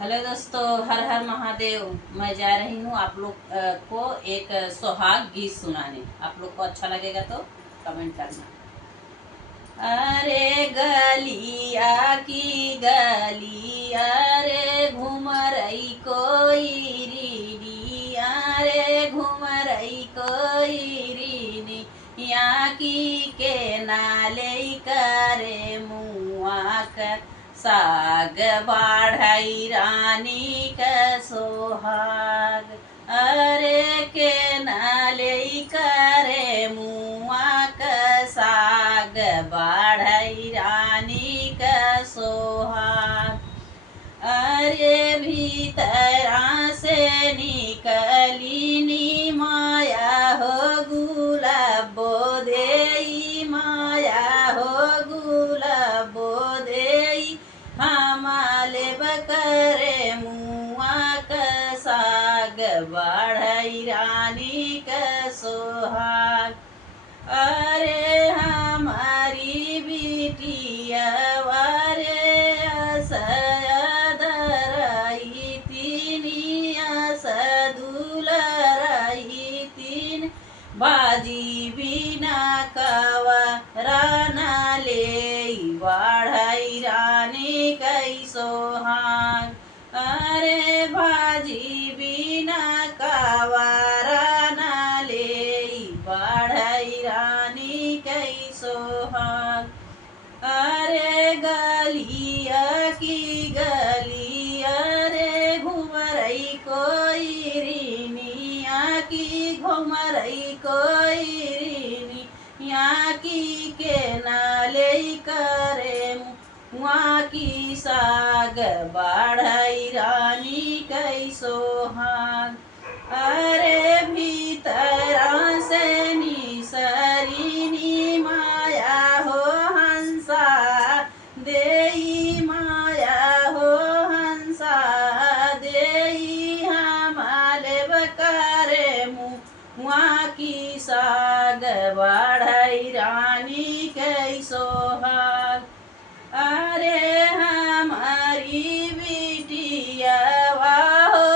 Hello दोस्तों, हर हर महादेव। मैं जा रही हूँ आप लोग को एक सुहाग गीत सुनाने। आप लोग को अच्छा लगेगा तो कमेंट करना। अरे गलिया की गलिया रे घूम रही कोई रीनी, अरे घूम रही कोई रीनी, यहाँ की के नाले करे मुआ का साग बाढ़ई रानी का सोहाग। अरे के नाले करे मुआ का साग बाढ़ई रानी का सोहाग। अरे भीतरा से निकली नी माया हो गुलाबो देई, माया हो गुलाबो देई, हमाले बकरे मुआ का साग बाढ़ई रानी का सोहाग। अरे हमारी बिटिया वारे असदराई तीन, असदुलराई तीन, बाजी बिना कवा राना ले बाढ़ई रानी कई सोहाग। अरे भाजी बिना कवा राना ले बाढ़ई रानी कई सोहाग। अरे गलिया की गलिया रे घुमरई कोई रीनिया की, घुमरई कोई रीनी, यहाँ की के नाले करे वहाँ की साग बाढ़ई रानी कई सोहाग। अरे भीतरा से निसरीनी माया हो हंसा देई, माया हो हंसा देई, हमारे बकरे मुआ की साग बाढ़ई रानी कई सोहाग। अरे हमारी बिटिया वाहो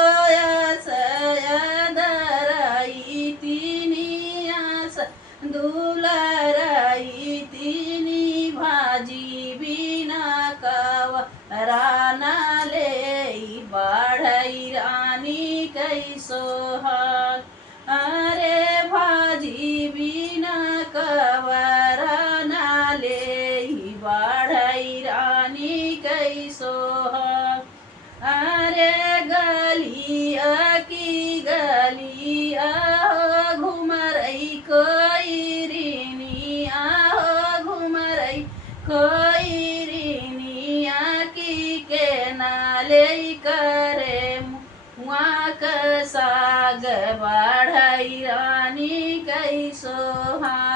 दराई तीनी, आस दुलराई तीनी, भाजी बिना कवा राना ले बाढ़ई रानी कई सोहाग। अरे भाजी बिना कवा राना ले बाढ़ई रानी कई सोहाग। अरे गलिया की गलिया घूम रही कोई रीनिया, घूम रही कोई रीनिया की के नाले करे वहाँ का साग बाढ़ई रानी कई सोहाग।